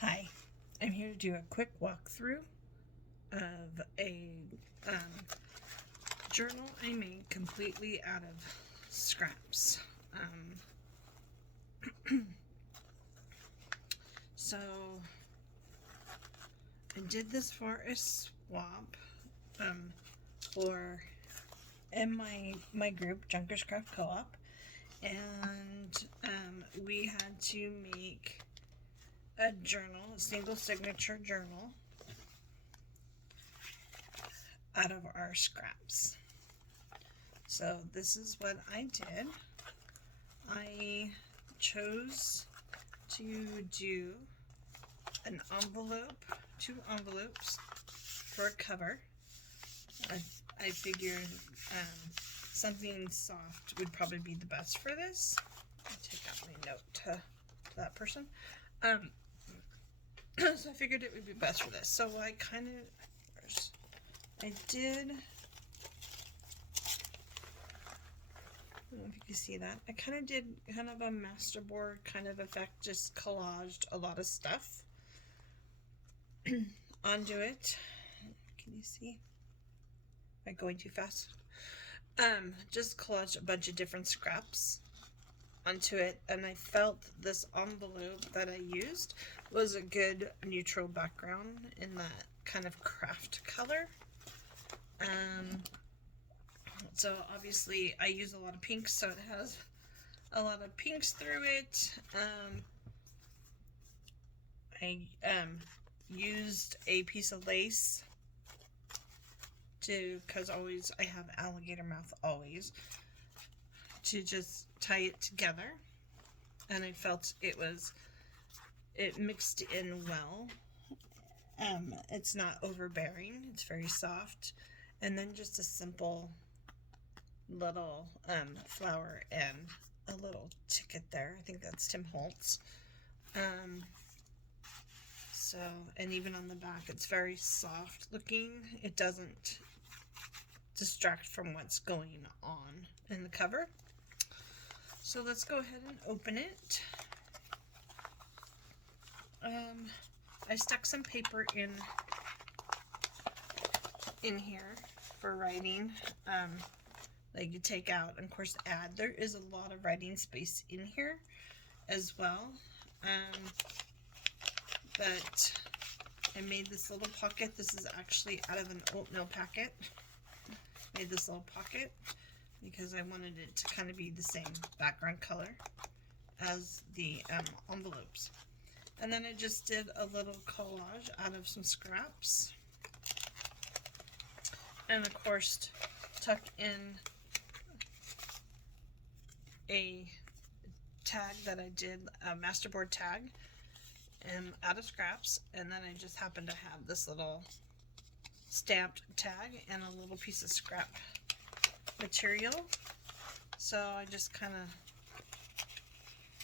Hi, I'm here to do a quick walkthrough of a journal I made completely out of scraps. So I did this for a swap for in my group, Junkers Craft Co-op, and we had to make a journal, a single signature journal out of our scraps. So this is what I did. I chose to do an envelope, 2 envelopes for a cover. I figured something soft would probably be the best for this. I'll take out my note to that person. So I figured it would be best for this. So I did, I don't know if you can see that. I kind of did kind of a masterboard kind of effect, just collaged a lot of stuff onto it. Can you see? Am I going too fast? Just collaged a bunch of different scraps onto it, and I felt this envelope that I used was a good neutral background in that kind of craft color. So obviously I use a lot of pinks, so it has a lot of pinks through it. I used a piece of lace because always I have alligator mouth always, to just tie it together, and I felt it mixed in well. It's not overbearing, it's very soft, and then just a simple little flower and a little ticket there. I think that's Tim Holtz. So, and even on the back, it's very soft looking. It doesn't distract from what's going on in the cover. So let's go ahead and open it. I stuck some paper in here for writing, that you take out and of course add. There is a lot of writing space in here as well. But I made this little pocket. This is actually out of an oatmeal packet. Made this little pocket because I wanted it to kind of be the same background color as the envelopes. And then I just did a little collage out of some scraps. And of course, tuck in a tag that I did, a masterboard tag, and out of scraps. And then I just happened to have this little stamped tag and a little piece of scrap material. So I just kind of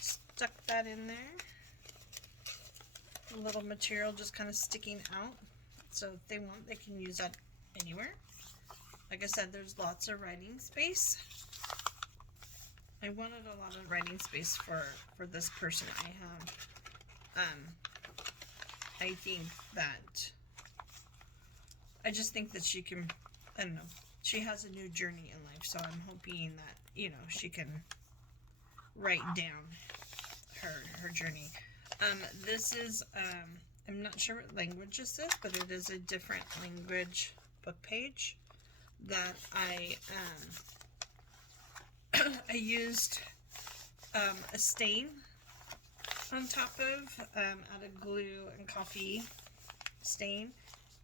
stuck that in there. A little material just kind of sticking out. So if they want, they can use that anywhere. Like I said, there's lots of writing space. I wanted a lot of writing space for this person I have. I think that, I just think that she can, I don't know, she has a new journey in life, so I'm hoping that, you know, she can write down her journey. This is, I'm not sure what language this is, but it is a different language book page that I used a stain on top of, out of glue and coffee stain,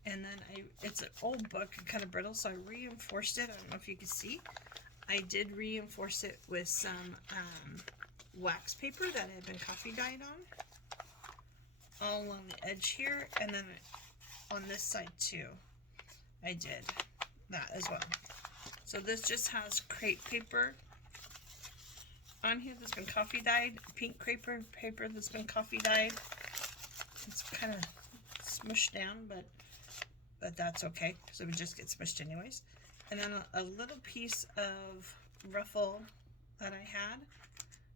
and then it's an old book, kind of brittle, so I reinforced it. I don't know if you can see. I did reinforce it with some wax paper that had been coffee dyed on, all along the edge here, and then on this side too, I did that as well. So this just has crepe paper on here that's been coffee dyed, pink paper that's been coffee dyed. It's kind of smushed down, but that's okay, because it would just get smushed anyways. And then a little piece of ruffle that I had.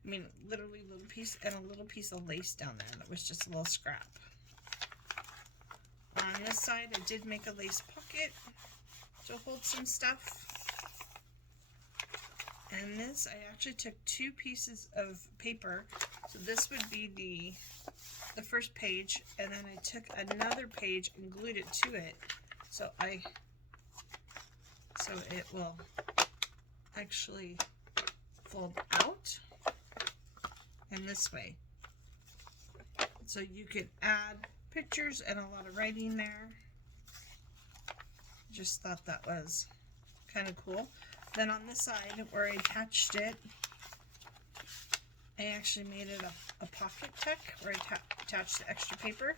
I mean, literally a little piece, and a little piece of lace down there that was just a little scrap. on this side, I did make a lace pocket to hold some stuff. And this, I actually took 2 pieces of paper. So this would be the first page, and then I took another page and glued it to it. So it will actually fold out and this way. So you could add pictures and a lot of writing there. Just thought that was kind of cool. Then on this side where I attached it, I actually made it a pocket tuck where I attached the extra paper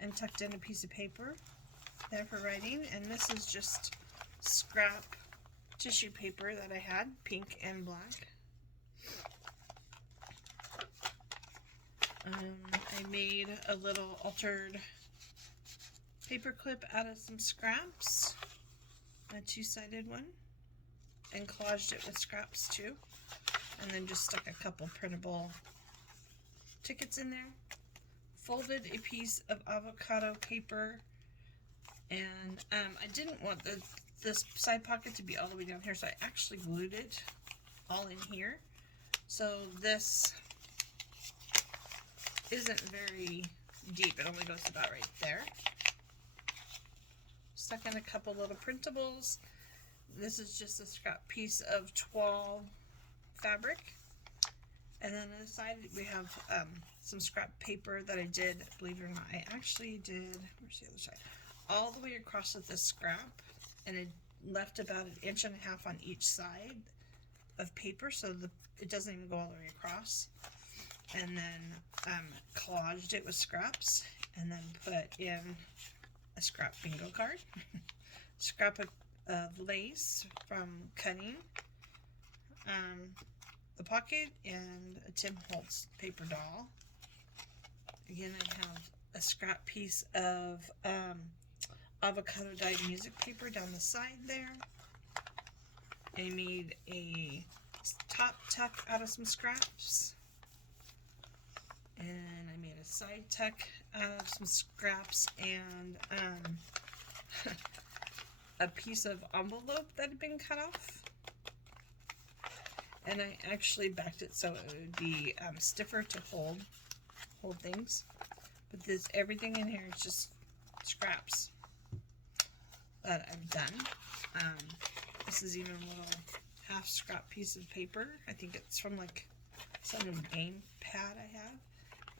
and tucked in a piece of paper there for writing. And this is just scrap tissue paper that I had, pink and black. I made a little altered paper clip out of some scraps, a 2-sided one, and collaged it with scraps too, and then just stuck a couple printable tickets in there. Folded a piece of avocado paper, and I didn't want this side pocket to be all the way down here, so I actually glued it all in here. So this isn't very deep, it only goes about right there. Stuck in a couple little printables. This is just a scrap piece of toile fabric. And then on the side we have some scrap paper that I did, believe it or not, I actually did, where's the other side? All the way across with this scrap, and it left about 1.5 inches on each side of paper, so it doesn't even go all the way across. And then collaged it with scraps, and then put in a scrap bingo card, scrap of lace from cutting, the pocket, and a Tim Holtz paper doll. Again, I have a scrap piece of avocado dyed music paper down the side there. I made a top tuck out of some scraps, and I made a side tuck out of some scraps, and a piece of envelope that had been cut off. And I actually backed it so it would be stiffer to hold things. But everything in here is just scraps that I've done. This is even a little half scrap piece of paper. I think it's from like some game pad I have.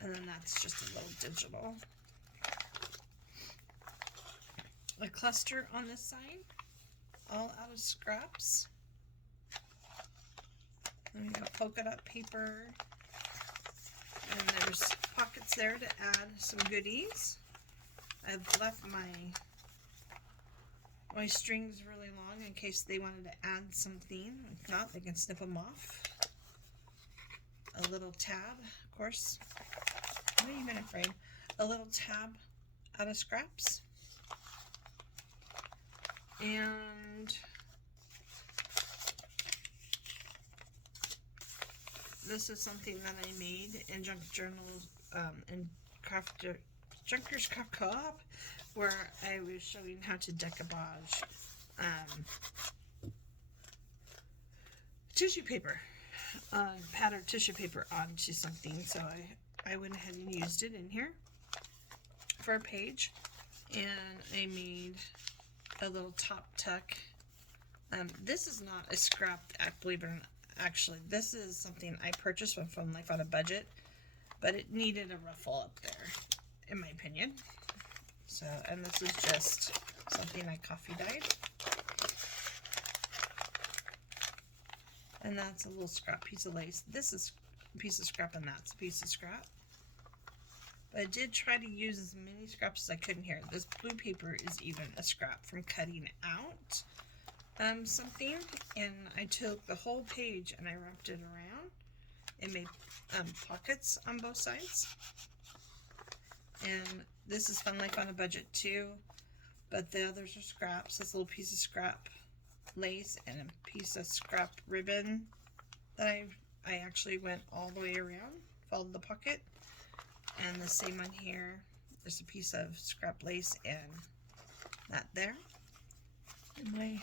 And then that's just a little digital. A cluster on this side, all out of scraps. And we got polka dot paper. And there's pockets there to add some goodies. I've left my strings really long in case they wanted to add something. If not, they can snip them off. A little tab, of course. Not even a frame. A little tab out of scraps. And this is something that I made in Junk Journals and Junkers Craft Co-op, where I was showing how to decoupage tissue paper, patterned tissue paper onto something. So I went ahead and used it in here for a page, and I made a little top tuck. This is not a scrap, believe it or not. Actually, this is something I purchased from Fun Life on a budget, but it needed a ruffle up there, in my opinion. So, and this is just something I coffee dyed. And that's a little scrap piece of lace. This is a piece of scrap, and that's a piece of scrap. But I did try to use as many scraps as I could in here. This blue paper is even a scrap from cutting out something, and I took the whole page and I wrapped it around and made pockets on both sides. And this is Fun Life on a budget too, but the others are scraps. This little piece of scrap lace and a piece of scrap ribbon that I actually went all the way around, followed the pocket. And the same one here there's a piece of scrap lace and that there. And there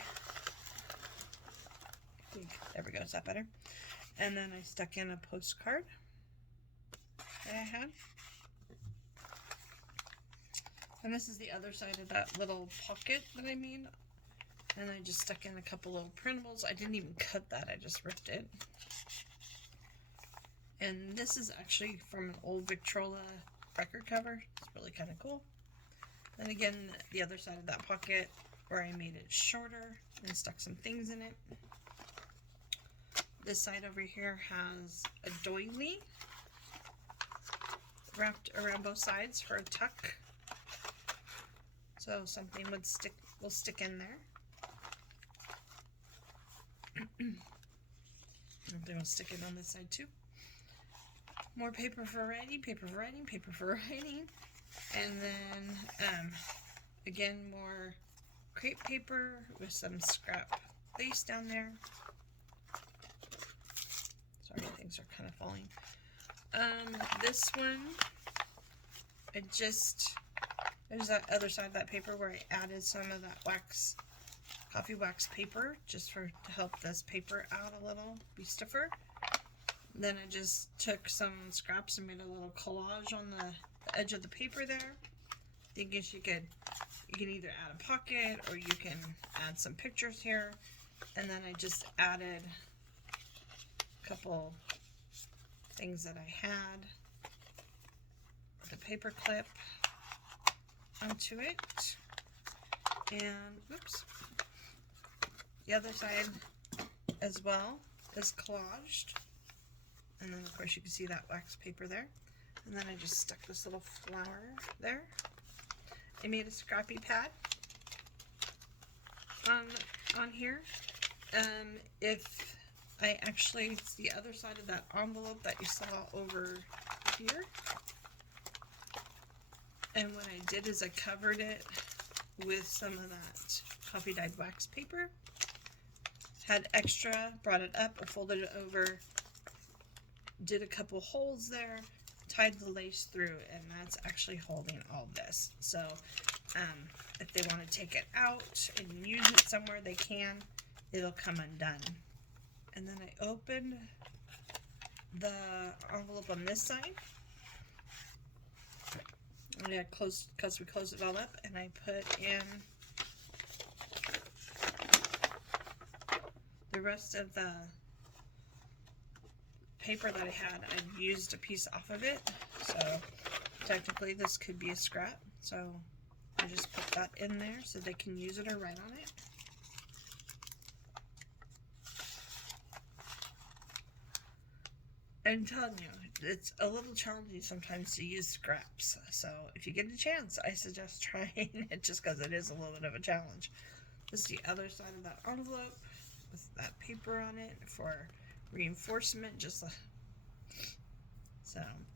we go, is that better? And then I stuck in a postcard that I had. And this is the other side of that little pocket that I made. And I just stuck in a couple little printables. I didn't even cut that, I just ripped it. And this is actually from an old Victrola record cover. It's really kind of cool. Then again, the other side of that pocket where I made it shorter and stuck some things in it. This side over here has a doily wrapped around both sides for a tuck. So something will stick in there. Something will stick in on this side too. More paper for writing, paper for writing, paper for writing. And then, again, more crepe paper with some scrap lace down there. Sorry, things are kind of falling. This one, there's that other side of that paper where I added some of that coffee wax paper, just to help this paper out a little, be stiffer. Then I just took some scraps and made a little collage on the edge of the paper there. Thinking you can either add a pocket or you can add some pictures here. And then I just added a couple things that I had with a paper clip onto it. And whoops, the other side as well is collaged. And then of course you can see that wax paper there. And then I just stuck this little flower there. I made a scrappy pad on here. If I actually, it's the other side of that envelope that you saw over here. And what I did is I covered it with some of that coffee dyed wax paper. Had extra, brought it up, I folded it over, did a couple holes there, tied the lace through, and that's actually holding all this. So if they want to take it out and use it somewhere, they can. It'll come undone. And then I opened the envelope on this side. And I closed, because we closed it all up, and I put in the rest of the paper that I had. I used a piece off of it, so technically this could be a scrap. So I just put that in there so they can use it or write on it. I'm telling you, it's a little challenging sometimes to use scraps. So if you get a chance, I suggest trying it just because it is a little bit of a challenge. This is the other side of that envelope with that paper on it for reinforcement.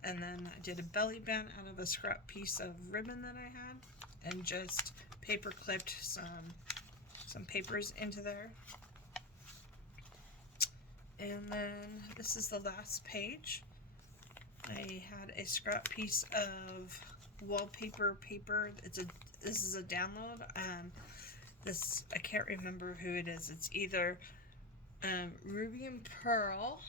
And then I did a belly band out of a scrap piece of ribbon that I had and just paper clipped some papers into there. And then this is the last page. I had a scrap piece of wallpaper paper. This is a download. This, I can't remember who it is. It's either Ruby and Pearl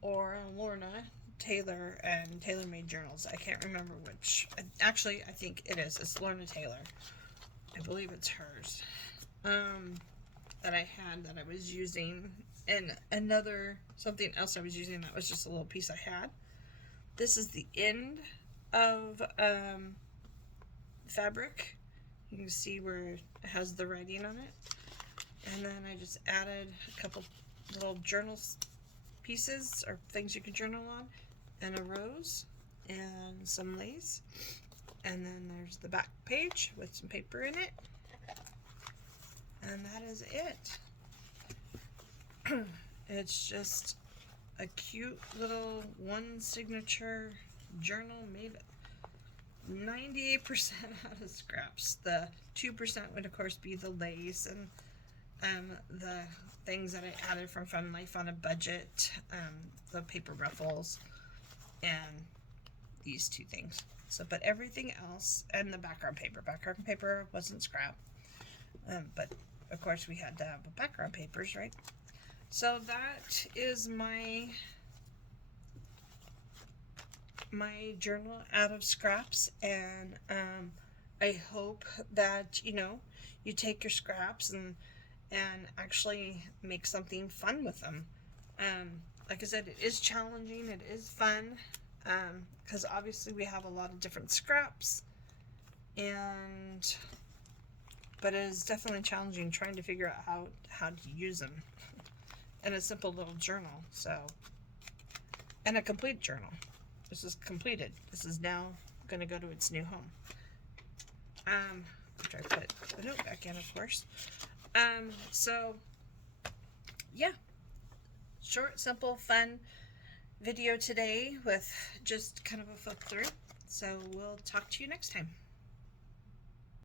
or Lorna Taylor and Taylor Made Journals. I can't remember which. Actually, I think it is. It's Lorna Taylor. I believe it's hers. That I had that I was using. And something else I was using that was just a little piece I had. This is the end of fabric. You can see where it has the writing on it. And then I just added a couple little journal pieces or things you can journal on, and a rose and some lace. And then there's the back page with some paper in it. And that is it. It's just a cute little one signature journal made 98% out of scraps. The 2% would of course be the lace and the things that I added from Fun Life on a Budget, the paper ruffles, and these two things. So, but everything else, and the background paper wasn't scrap. But of course we had to have background papers, right? So that is my journal out of scraps, and I hope that you take your scraps and actually make something fun with them. Like I said, it is challenging, it is fun, because obviously we have a lot of different scraps, but it is definitely challenging trying to figure out how to use them in a simple little journal. So, and a complete journal. This is completed. This is now going to go to its new home. After I put the note back in, of course. So, yeah. Short, simple, fun video today with just kind of a flip through. So we'll talk to you next time.